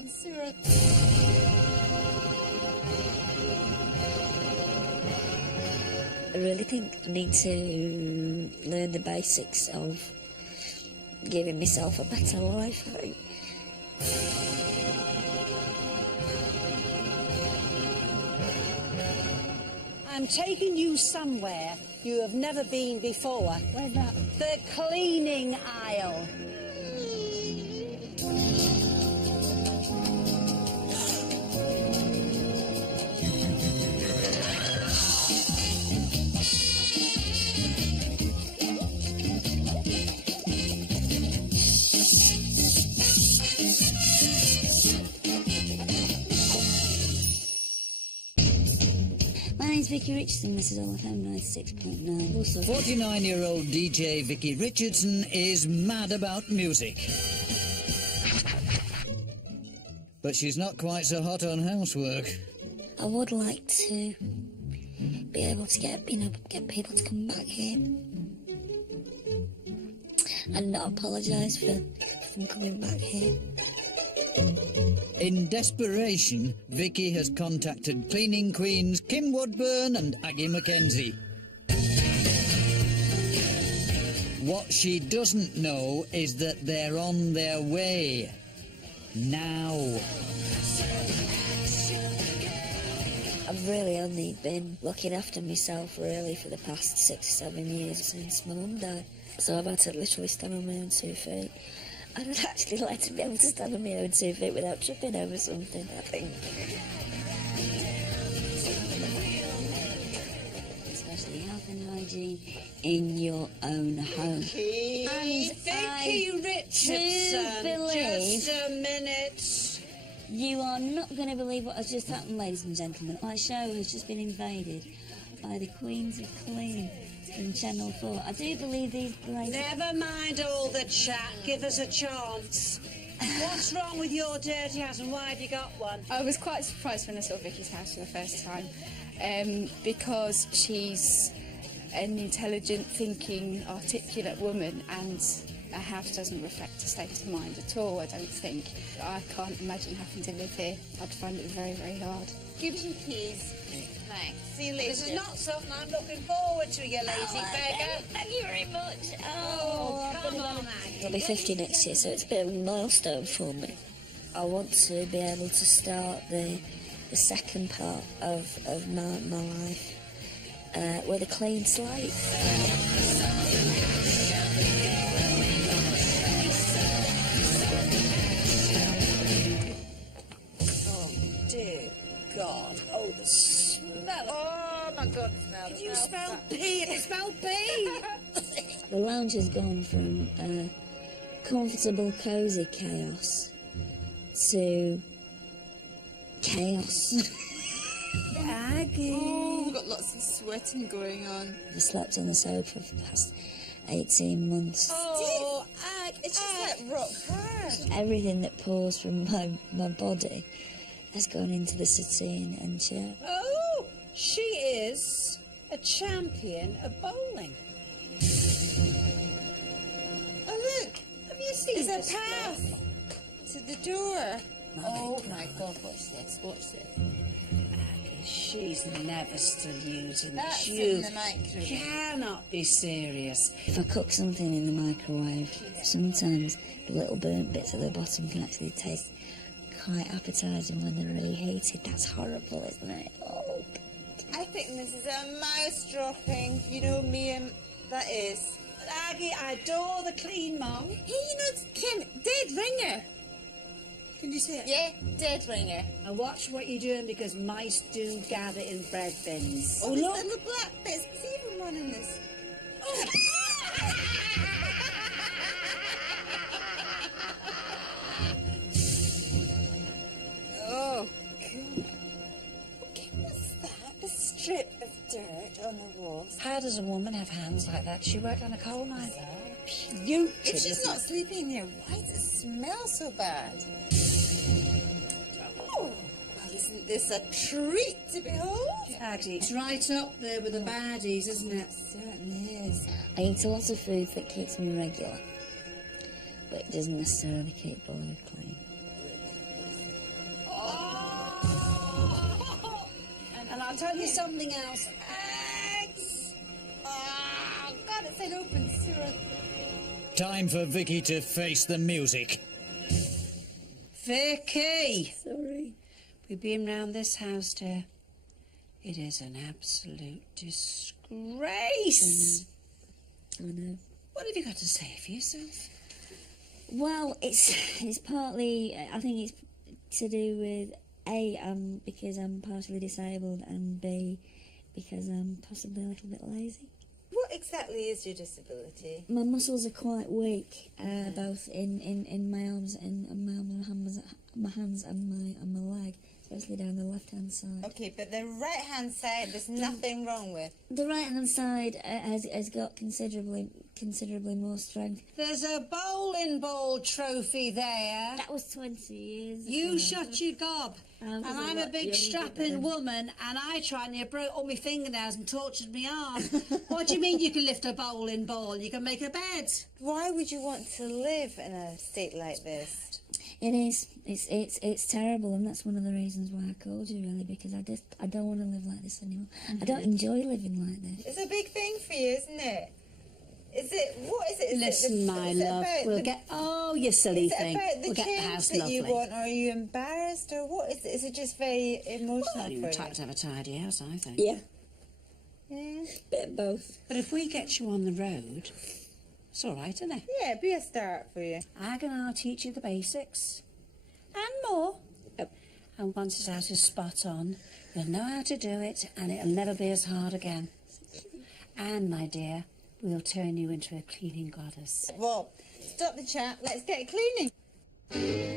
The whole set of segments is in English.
and sewer. I really think I need to learn the basics of giving myself a better life, I think. I'm taking you somewhere you have never been before. Where's that? The cleaning aisle. My name's Vicky Richardson, this is s05e05 96.9. Also, 49-year-old DJ Vicky Richardson is mad about music. But she's not quite so hot on housework. I would like to be able to get people to come back here and not apologise for them coming back here. In desperation, Vicky has contacted cleaning queens Kim Woodburn and Aggie Mackenzie. What she doesn't know is that they're on their way. Now. I've really only been looking after myself really for the past 6 or 7 years since my mum died. So I've had to literally stand on my own 2 feet. I would actually like to be able to stand on my own 2 feet without tripping over something, I think. Especially health and hygiene in your own home. Vicky Richardson, believe- just a minute. You are not going to believe what has just happened, ladies and gentlemen. My show has just been invaded by the Queens of Clean from Channel 4. I do believe these ladies... Never mind all the chat, give us a chance. What's wrong with your dirty house and why have you got one? I was quite surprised when I saw Vicky's house for the first time, because she's an intelligent, thinking, articulate woman, and her house doesn't reflect a state of mind at all, I don't think. I can't imagine having to live here. I'd find it very, very hard. Give us your keys. Thanks. See you later. This is not something I'm looking forward to, you lazy beggar. Thank you very much. Oh, come on, Aggie. I'll be 50 next year, so it's a bit of a milestone for me. I want to be able to start the second part of my life with a clean slate. Oh, dear God. Oh, the smell. Oh my God, Did you smell pee? It smelled pee. The lounge has gone from comfortable, cosy chaos to chaos. Aggie. Oh, we've got lots of sweating going on. I've slept on the sofa for the past 18 months. Oh, it's just like rock hard. Everything that pours from my body has gone into the settee and chair. Oh, she is a champion of bowling. Oh, look. Have you seen There's this a path to the door. Oh my God, watch this, watch this. Aggie, she's never still using That's the in tube. the microwave. Cannot be serious. If I cook something in the microwave, sometimes the little burnt bits at the bottom can actually taste quite appetising when they're really heated. That's horrible, isn't it? Oh. I think this is a mouse dropping. You know me, that is. Aggie, I adore the clean mum. Hey, you know, Kim, dead ringer. Can you see it? Yeah, dead ringer. And watch what you're doing because mice do gather in bread bins. Oh, look. Little black bits. There's even one in this. Oh. Oh, God. Okay, what's that? A strip of dirt on the walls. How does a woman have hands like that? She worked on a coal mine. Putrid. If she's not sleeping in here, why does it smell so bad? Oh, well, isn't this a treat to behold? Aggie, it's right up there with the baddies, isn't it? It certainly is. I eat a lot of food that keeps me regular, but it doesn't necessarily keep body clean. I'll tell you something else. Eggs! Oh, God, it's an open sewer. Time for Vicky to face the music. Vicky! Sorry. We've been round this house, dear. It is an absolute disgrace. I know. What have you got to say for yourself? Well, it's partly, I think it's to do with A, because I'm partially disabled, and B, because I'm possibly a little bit lazy. What exactly is your disability? My muscles are quite weak, both in my arms and my hands and my leg, especially down the left-hand side. Okay, but the right-hand side, there's nothing wrong with. The right-hand side has got considerably more strength. There's a bowling ball trophy there. That was 20 years ago. You shut your gob. I And wasn't I'm a that big young strapping then. woman, and I tried and you broke all my fingernails and tortured my arm. What do you mean you can lift a bowling ball? You can make a bed. Why would you want to live in a state like this? It is. It's terrible, and that's one of the reasons why I called you, really, because I don't want to live like this anymore. I don't enjoy living like this. It's a big thing for you, isn't it? Is it, what is it? Is Listen, it my is it love, about we'll the- get... Oh, you silly Is it thing. about the We'll get the change house that lovely. you want, or are you embarrassed, or what is it? Is it just very emotional Well, for you you? would like to have a tidy house, I think. Yeah, Yeah. bit of both. But if we get you on the road, it's all right, isn't it? Yeah, it'd be a start for you. I can now teach you the basics. And more. Yep. And once this house is spot on, you'll know how to do it, and it'll never be as hard again. And, my dear, we'll turn you into a cleaning goddess. Well, stop the chat. Let's get cleaning.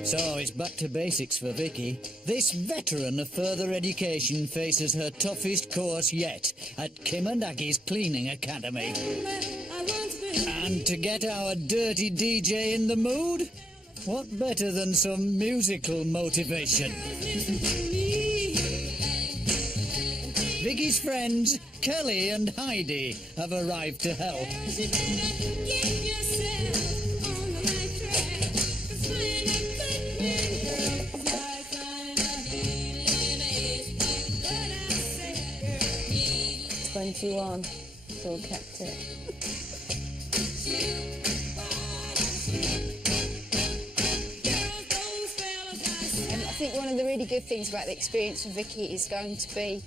So it's back to basics for Vicky. This veteran of further education faces her toughest course yet at Kim and Aggie's Cleaning Academy. And to get our dirty DJ in the mood, what better than some musical motivation? Vicky's friends, Kelly and Heidi, have arrived to help. 21, still kept it. I think one of the really good things about the experience with Vicky is going to be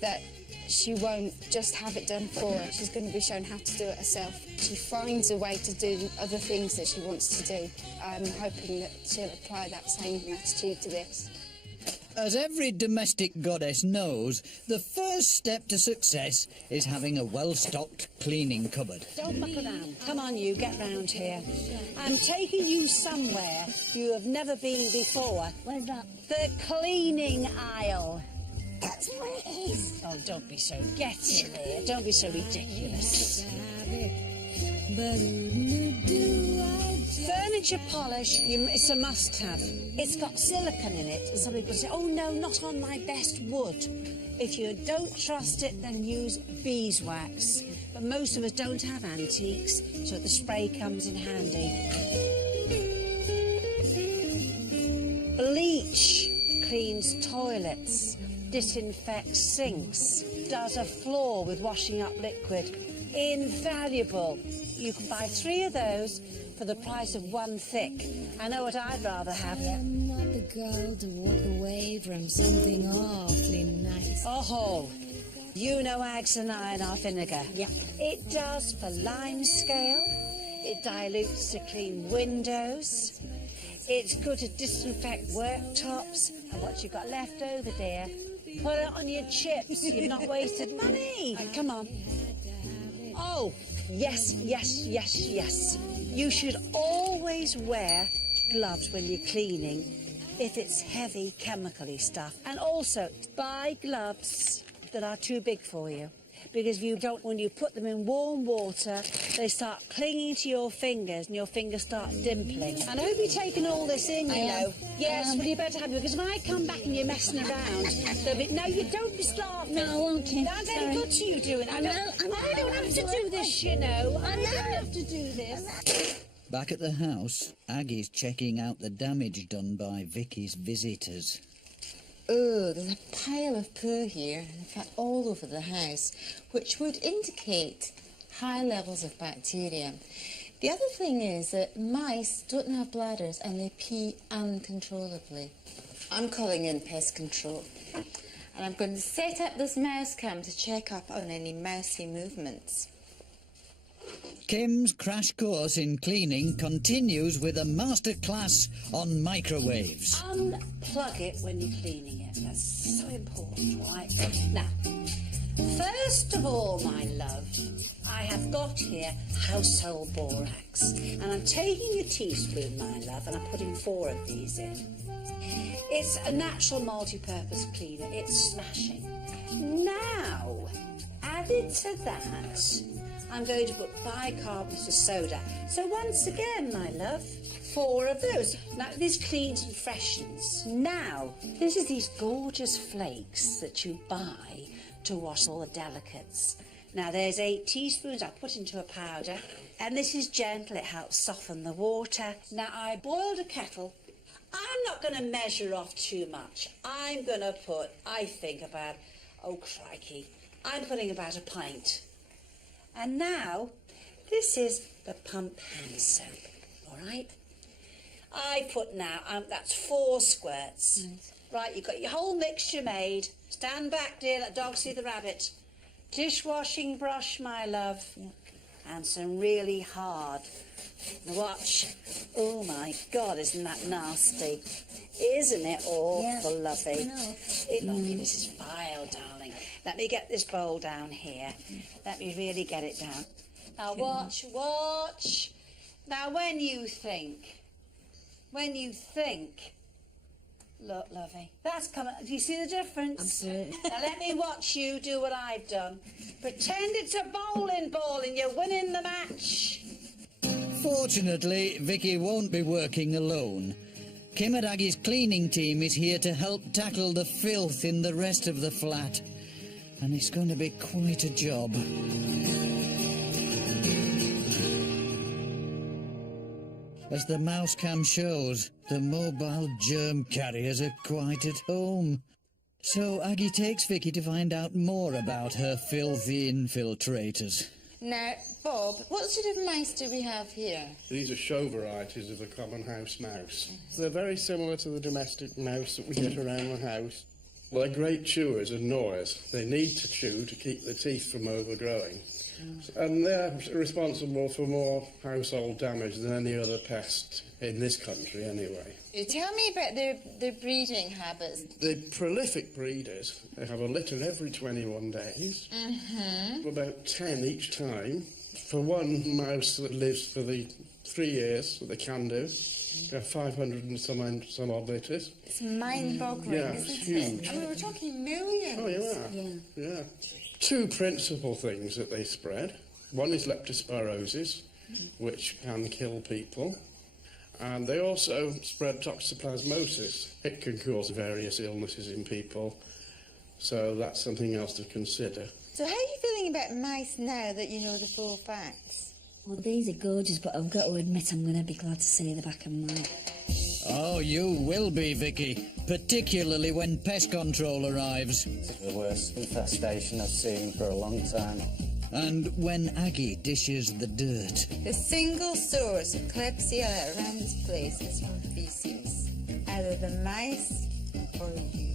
that she won't just have it done for her. She's going to be shown how to do it herself. She finds a way to do other things that she wants to do. I'm hoping that she'll apply that same attitude to this. As every domestic goddess knows, the first step to success is having a well-stocked cleaning cupboard. Don't muck around. Come on, you, get round here. I'm taking you somewhere you have never been before. Where's that? The cleaning aisle. That's where it is. Oh, don't be so... Get in there. Don't be so ridiculous. Furniture polish, it's a must-have. It's got silicone in it, and some people say, oh no, not on my best wood. If you don't trust it, then use beeswax. But most of us don't have antiques, so the spray comes in handy. Bleach cleans toilets, disinfects sinks, does a floor with washing up liquid. Invaluable. You can buy 3 of those for the price of 1 thick. I know what I'd rather have. I'm not the girl to walk away from something awfully nice. Oh, you know Ags and Iron vinegar. Yep. It does for lime scale. It dilutes to clean windows. It's good to disinfect worktops. And what you got left over, dear, put it on your chips. You've not wasted money. Come on. Oh, yes, yes, yes, yes. You should always wear gloves when you're cleaning if it's heavy chemically stuff. And also, buy gloves that are too big for you. Because if you don't, when you put them in warm water, they start clinging to your fingers and your fingers start dimpling. And I hope you're taking all this in, you know. Yes, well, you better have it, because if I come back and you're messing around, they'll be... No, you don't be starving. No, I won't, Kim. That's very Sorry. good to you doing it. I don't have to do this, you know. I don't have to do this. Back at the house, Aggie's checking out the damage done by Vicky's visitors. Oh, there's a pile of poo here, in fact all over the house, which would indicate high levels of bacteria. The other thing is that mice don't have bladders and they pee uncontrollably. I'm calling in pest control. And I'm going to set up this mouse cam to check up on any mousy movements. Kim's crash course in cleaning continues with a masterclass on microwaves. Unplug it when you're cleaning it. That's so important, right? Now, first of all, my love, I have got here household borax. And I'm taking a teaspoon, my love, and I'm putting 4 of these in. It's a natural multi-purpose cleaner. It's smashing. Now, added to that, I'm going to put bicarbonate of soda. So once again, my love, 4 of those. Now, this cleans and freshens. Now, this is these gorgeous flakes that you buy to wash all the delicates. Now, there's 8 teaspoons I put into a powder. And this is gentle. It helps soften the water. Now, I boiled a kettle. I'm not going to measure off too much. I'm going to put, I think, about, oh, crikey, I'm putting about a pint. And now, this is the pump hand soap, all right? I put now, that's 4 squirts. Right, you've got your whole mixture made. Stand back, dear, let dogs see the rabbit. Dishwashing brush, my love. And some really hard. Watch. Oh, my God, isn't that nasty? Isn't it awful, lovey? Lovely, this is vile, darling. Let me get this bowl down here. Let me really get it down. Now, watch. Now, when you think, look, lovey, that's coming. Do you see the difference? Absolutely. Now, let me watch you do what I've done. Pretend it's a bowling ball and you're winning the match. Fortunately, Vicky won't be working alone. Kim and Aggie's cleaning team is here to help tackle the filth in the rest of the flat. And it's going to be quite a job. As the mouse cam shows, the mobile germ carriers are quite at home. So Aggie takes Vicky to find out more about her filthy infiltrators. Now, Bob, what sort of mice do we have here? These are show varieties of the common house mouse. They're very similar to the domestic mouse that we get around the house. Well, they're great chewers and gnawers. They need to chew to keep the teeth from overgrowing. And they're responsible for more household damage than any other pest in this country, anyway. Tell me about their breeding habits. The prolific breeders, they have a litter every 21 days, about 10 each time. For one mouse that lives for the 3 years that they can do, they have 500 and some odd litters. It's mind-boggling, Yeah, isn't it's huge. it? I mean, we're talking millions. Oh, yeah. 2 principal things that they spread. One is leptospirosis, which can kill people. And they also spread toxoplasmosis. It can cause various illnesses in people. So that's something else to consider. So how are you feeling about mice now that you know the full facts? Well, these are gorgeous, but I've got to admit I'm going to be glad to see the back of mine. Oh, you will be, Vicky, particularly when pest control arrives. It's the worst infestation I've seen for a long time. And when Aggie dishes the dirt. The single source of Klebsiella around this place is from feces. Either the mice or you.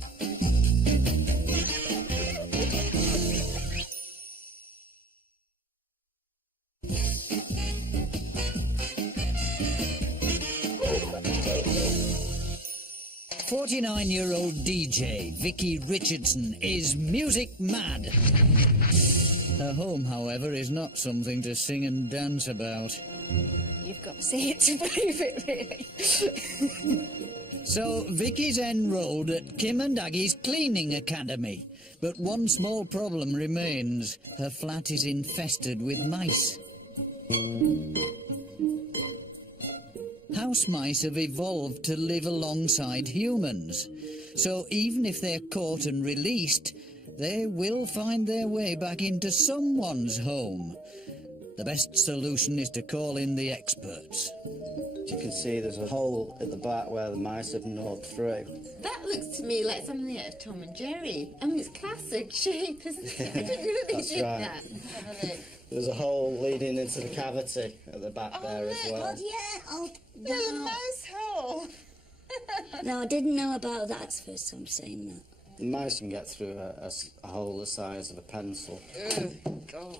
"49-year-old DJ Vicky Richardson is music mad." Her home, however, is not something to sing and dance about. You've got to see it to believe it, really. So Vicky's enrolled at Kim and Aggie's cleaning academy. But one small problem remains. Her flat is infested with mice. House mice have evolved to live alongside humans. So even if they're caught and released, they will find their way back into someone's home. The best solution is to call in the experts. You can see there's a hole at the back where the mice have gnawed through. That looks to me like something out of Tom and Jerry. I mean, it's classic shape, isn't it? I didn't know they That's did right. that. Have a look. There's a hole leading into the cavity at the back there as well. God, yeah. Oh, Little wow. mouse hole. No, I didn't know about that. It's the first time saying that. The mice can get through a hole the size of a pencil. Oh, God.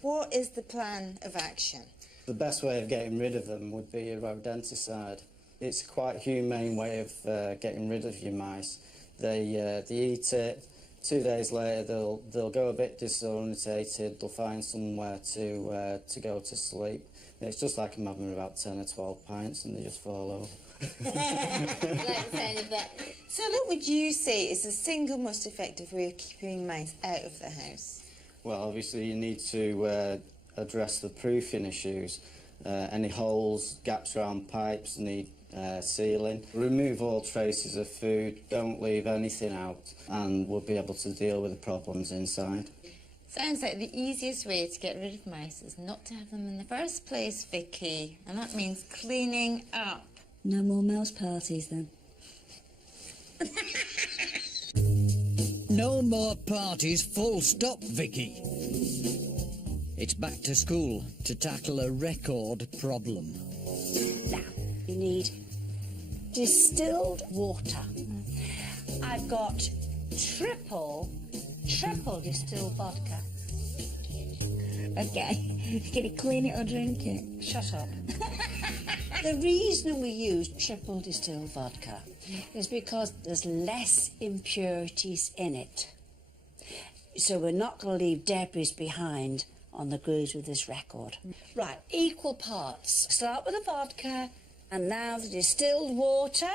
What is the plan of action? The best way of getting rid of them would be a rodenticide. It's a quite humane way of getting rid of your mice. They eat it. 2 days later, they'll go a bit disorientated. They'll find somewhere to go to sleep. And it's just like I'm having about 10 or 12 pints, and they just fall over. Like the sound of that. So, what would you say is the single most effective way of keeping mice out of the house? Well, obviously you need to address the proofing issues. Any holes, gaps around pipes need sealing. Remove all traces of food, don't leave anything out, and we'll be able to deal with the problems inside. Sounds like the easiest way to get rid of mice is not to have them in the first place, Vicky. And that means cleaning up. No more mouse parties then. No more parties, full stop, Vicky. It's back to school to tackle a record problem. Now, you need distilled water. I've got triple distilled vodka. Okay. Can you clean it or drink it? Shut up. The reason we use triple distilled vodka is because there's less impurities in it. So we're not going to leave debris behind on the grooves with this record. Right, equal parts. Start with the vodka, and now the distilled water.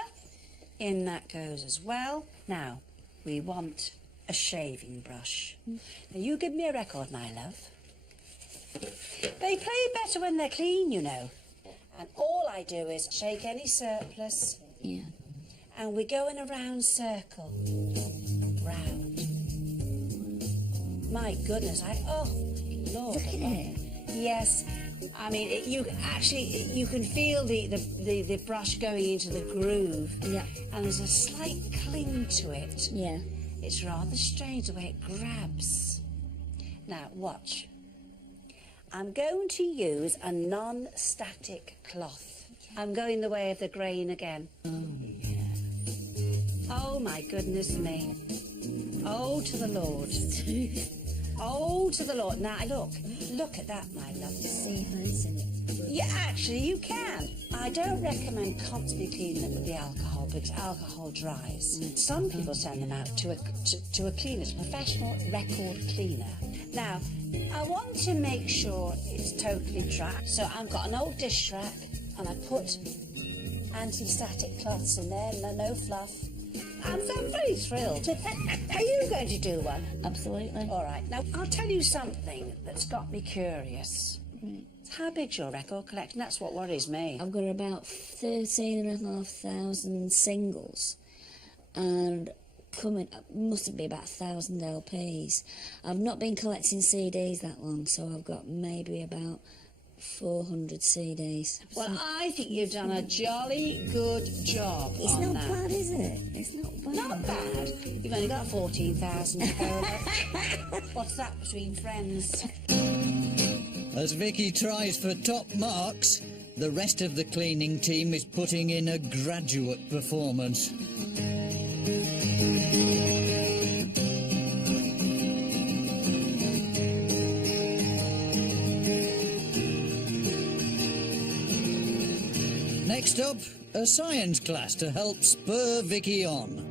In that goes as well. Now, we want a shaving brush. Now, you give me a record, my love. They play better when they're clean, you know. And all I do is shake any surplus. Yeah. And we go in a round circle. Round. My goodness, oh, Lord. Look at it. Yes. I mean, you can feel the brush going into the groove. Yeah. And there's a slight cling to it. Yeah. It's rather strange the way it grabs. Now, watch. I'm going to use a non-static cloth. I'm going the way of the grain again. Oh, yeah. Oh, my goodness me. Oh, to the Lord. Oh, to the Lord. Now, look at that, my love. See if I see it. Yeah, actually, you can. I don't recommend constantly cleaning them with the alcohol because alcohol dries. Some people send them out to a cleaner, a professional record cleaner. Now, I want to make sure it's totally dry. So I've got an old dish rack and I put anti-static cloths in there, no fluff. I'm very thrilled. Are you going to do one? Absolutely. All right. Now, I'll tell you something that's got me curious. How big's your record collection? That's what worries me. I've got about 13,500 singles, and must be about 1,000 LPs. I've not been collecting CDs that long, so I've got maybe about 400 CDs. Well, I think you've done a jolly good job It's on not that. bad, is it? It's not bad. Not bad. You've only got 14,000 to go. What's that between friends? As Vicky tries for top marks, the rest of the cleaning team is putting in a graduate performance. Next up, a science class to help spur Vicky on.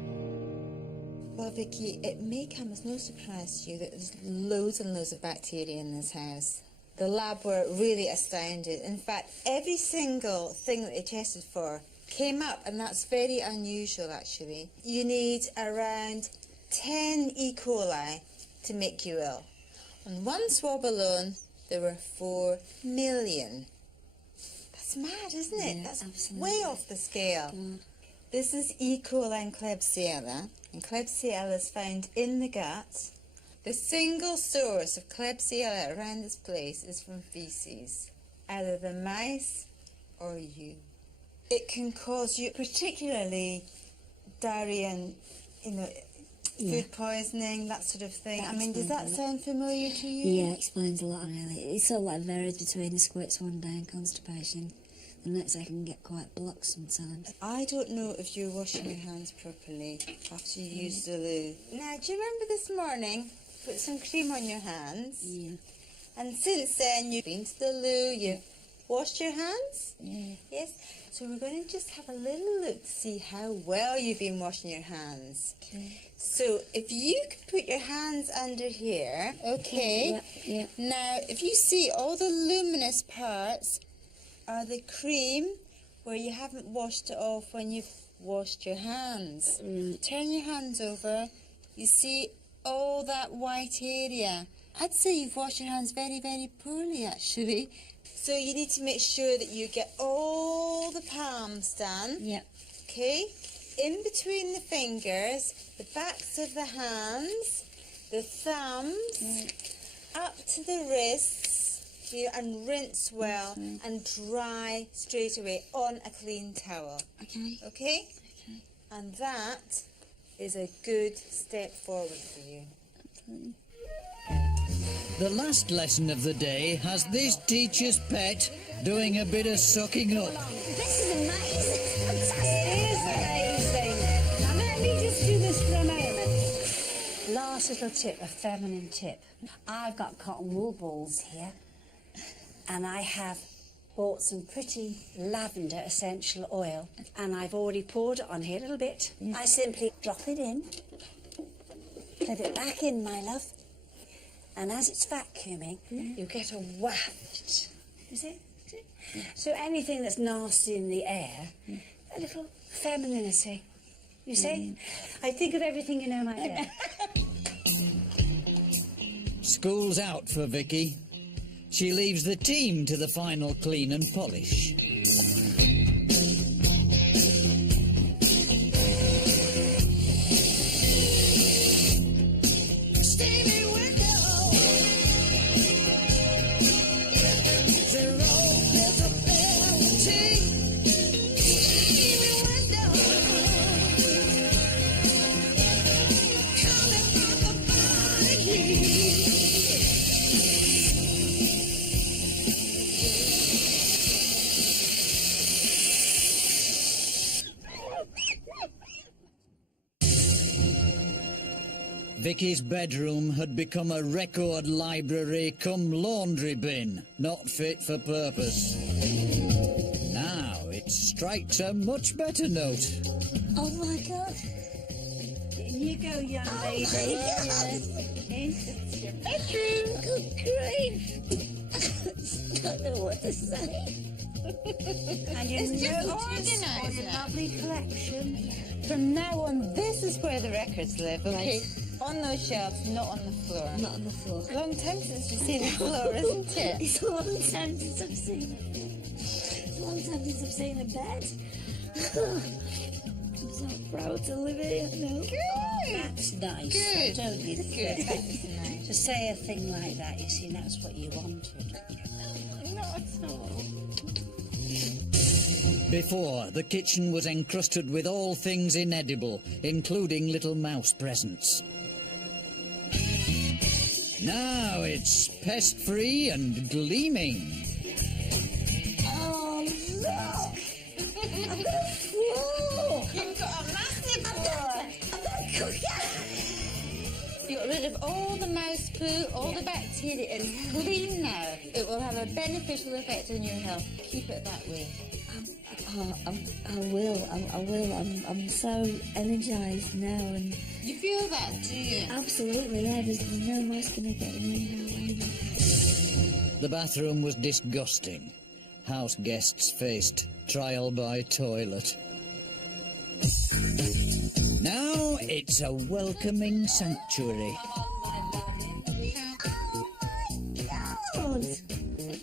Well, Vicky, it may come as no surprise to you that there's loads and loads of bacteria in this house. The lab were really astounded. In fact, every single thing that they tested for came up, and that's very unusual, actually. You need around 10 E. coli to make you ill. On one swab alone, there were 4 million. That's mad, isn't it? Yeah, That's absolutely. way off the scale. This is E. coli and Klebsiella is found in the gut. The single source of Klebsiella around this place is from feces, either the mice or you. It can cause you particularly diarrhea and, food poisoning, that sort of thing. I mean, does that sound familiar to you? Yeah, it explains a lot, really. It sort of like varies between the squirts one day and constipation. The next day can get quite blocked sometimes. I don't know if you're washing your hands properly after you use the loo. Now, do you remember this morning, put some cream on your hands? Yeah. And since then, you've been to the loo, you've washed your hands? Yeah. Yes? So we're going to just have a little look to see how well you've been washing your hands. Okay. So if you could put your hands under here, okay? Yeah. Now, if you see all the luminous parts are the cream where you haven't washed it off when you've washed your hands. Turn your hands over. You see all that white area. I'd say you've washed your hands very, very poorly, actually. So you need to make sure that you get all the palms done. Yeah. Okay? In between the fingers, the backs of the hands, the thumbs, up to the wrists, and rinse well and dry straight away on a clean towel. Okay. Okay? Okay. And that is a good step forward for you. Absolutely. The last lesson of the day has this teacher's pet doing a bit of sucking up. This is amazing. Fantastic. It is amazing. Now let me just do this for a moment. Last little tip, a feminine tip. I've got cotton wool balls here, and I have bought some pretty lavender essential oil, and I've already poured it on here a little bit. I simply drop it in, let it back in, my love, and as it's vacuuming, you get a waft. You see? So anything that's nasty in the air, a little femininity. You see? I think of everything, you know, my dear. School's out for Vicky. She leaves the team to the final clean and polish. Vicky's bedroom had become a record library come laundry bin, not fit for purpose. Now it strikes a much better note. Oh my God. In you go, young lady. It's your bedroom. Good grief. I don't know what to say. And you It's just notice organised all your now. lovely collection. From now on, this is where the records live, okay? On those shelves, not on the floor. Not on the floor. Long time since you've seen the floor, isn't it? It's a long time since I've seen it. It's a long time since I've seen a bed. I'm so proud to live here now. Good. That's nice. Good. Don't you Good. think? That's nice. To say a thing like that, you see, that's what you wanted. Not at all. Before, the kitchen was encrusted with all things inedible, including little mouse presents. Now it's pest-free and gleaming. Oh, look! I've got a floor! You've got a massive floor. I've got a cooker! You got rid of all the mouse poo, all the bacteria. It's clean now. It will have a beneficial effect on your health. Keep it that way. I will. I'm so energised now, and You feel that, do you? absolutely, yeah. There's no mouse gonna get in now either. The bathroom was disgusting. House guests faced trial by toilet. Now it's a welcoming sanctuary. God!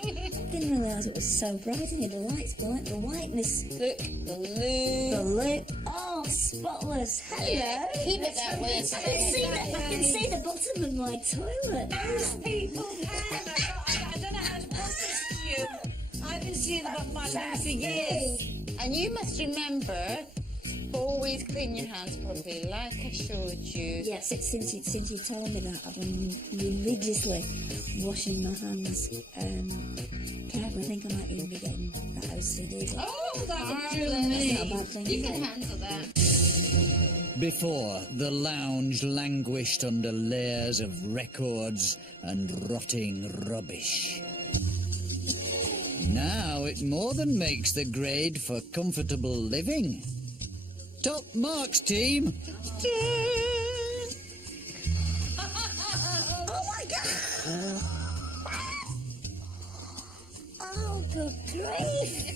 I didn't realise it was so bright in here. The lights bright, the whiteness, Look, the loo. the lip. Oh Oh, spotless. Hello. Keep it that way. I can see the bottom of my toilet. Those people. I don't know how to put this to you. I've been seeing about my life for years. And you must remember, always clean your hands properly, like I showed you. Yes, since you told me that, I've been religiously washing my hands. I think I might even be getting that OCD. Oh, That's not a bad thing, you is can it? handle that. Before, the lounge languished under layers of records and rotting rubbish. Now it more than makes the grade for comfortable living. Top marks, team! Oh my God! Oh, good grief!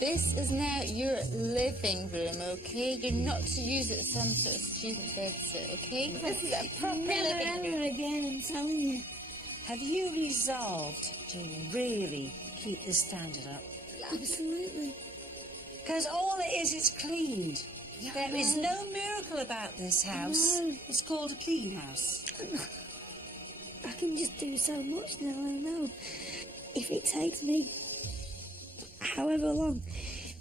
This is now your living room, okay? You're not to use it as some sort of student bedsit, okay? This is a proper living room. Never again, I'm telling you. Have you resolved to really keep the standard up? Absolutely. Because all it is, it's cleaned. There is no miracle about this house. No. It's called a clean house. I can just do so much now, I know. If it takes me however long,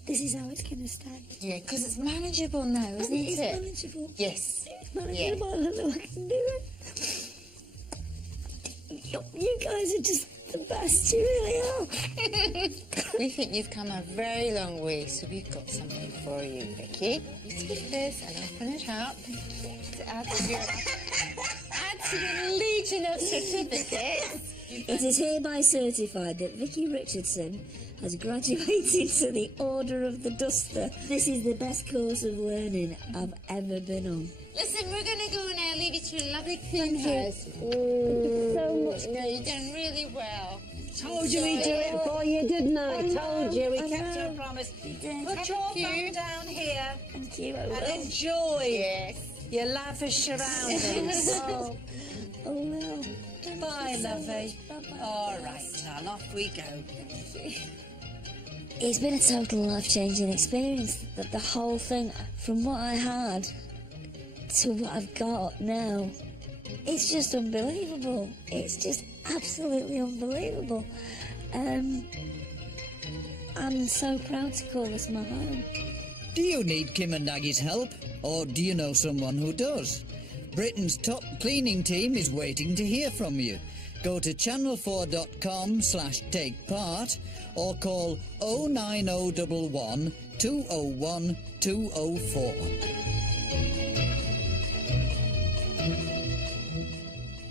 this is how it's going to stay. Yeah, because it's manageable now, isn't It's it? manageable. Yes. It's manageable. I know I can do it. You guys are just the best, you really are. We think you've come a very long way, so we've got something for you, Vicky. You take this and open it up to add to your legion of certificates. It is hereby certified that Vicky Richardson has graduated to the Order of the Duster. This is the best course of learning I've ever been on. Listen, we're going to go now, leave you to a lovely clean house. Thank you so much. No, you've done really well. Told you we'd do it for you, didn't I? Told you. We I kept our know. promise. did. Put your Thank you. bum down here Thank you, I and will. enjoy Yes. your lavish surroundings. Oh no. Bye, lovely. Bye-bye. All right, and off we go. It's been a total life-changing experience. The whole thing, from what I had to what I've got now, it's just unbelievable. It's just absolutely unbelievable. I'm so proud to call this my home. Do you need Kim and Aggie's help? Or do you know someone who does? Britain's top cleaning team is waiting to hear from you. Go to channel4.com/take part or call 09011 201 204.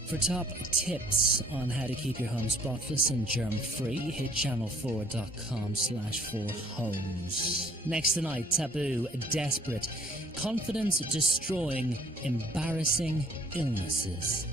For top tips on how to keep your home spotless and germ-free, hit channel4.com/4homes. Next tonight, Taboo, Desperate, confidence-destroying, embarrassing illnesses.